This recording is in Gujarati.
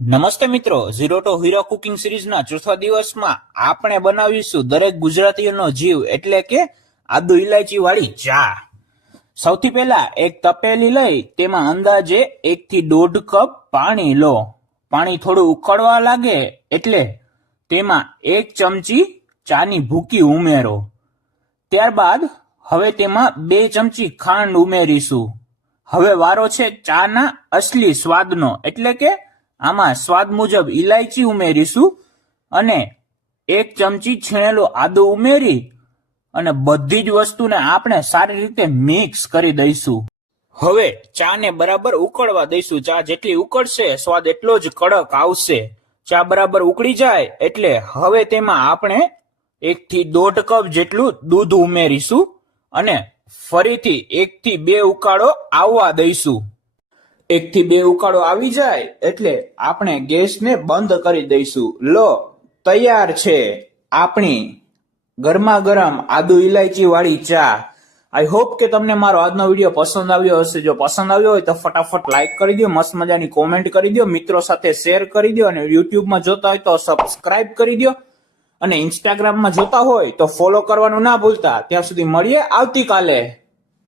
નમસ્તે મિત્રો, ઝીરો ટુ હીરો કુકિંગ સિરીઝના ચોથા દિવસમાં આપણે બનાવીશું દરેક ગુજરાતીઓનો જીવ એટલે કે આદુ ઇલાયચી વાળી ચા। સૌથી પહેલા એક તપેલી લઈ તેમાં અંદાજે 1 થી 1.5 કપ પાણી લો। પાણી થોડું ઉકળવા લાગે એટલે તેમાં 1 ચમચી ચાની ભૂકી ઉમેરો। ત્યારબાદ હવે તેમાં 2 ચમચી ખાંડ ઉમેરીશું। હવે વારો છે ચાના અસલી સ્વાદનો એટલે કે આમાં સ્વાદ મુજબ ઇલાયચી ઉમેરીશું અને 1 ચમચી છીણેલું આદુ ઉમેરી અને બધી જ વસ્તુને આપણે સારી રીતે મિક્સ કરી દઈશું। હવે ચાને બરાબર ઉકળવા દઈશું। ચા જેટલી ઉકળશે સ્વાદ એટલો જ કડક આવશે। ચા બરાબર ઉકળી જાય એટલે હવે તેમાં આપણે 1 થી 1.5 કપ જેટલું દૂધ ઉમેરીશું અને ફરીથી 1 થી 2 ઉકાળો આવવા દઈશું। 1 થી 2 ઉકાળો આવી જાય એટલે આપણે ગેસને બંધ કરી દઈશું। લો, તૈયાર છે આપણી ગરમા ગરમ આદુ ઇલાયચી વાળી ચા। આઈ હોપ કે તમને મારો આજનો વિડીયો પસંદ આવ્યો હશે। જો પસંદ આવ્યો હોય તો ફટાફટ લાઈક કરી દો, મસ્ત મજાની કોમેન્ટ કરી દો, મિત્રો સાથે શેર કરી દો અને યુટ્યુબમાં જોતા હોય તો સબસ્ક્રાઇબ કરી દો અને ઇન્સ્ટાગ્રામમાં જોતા હોય તો ફોલો કરવાનું ના ભૂલતા। ત્યાં સુધી મળીએ આવતીકાલે।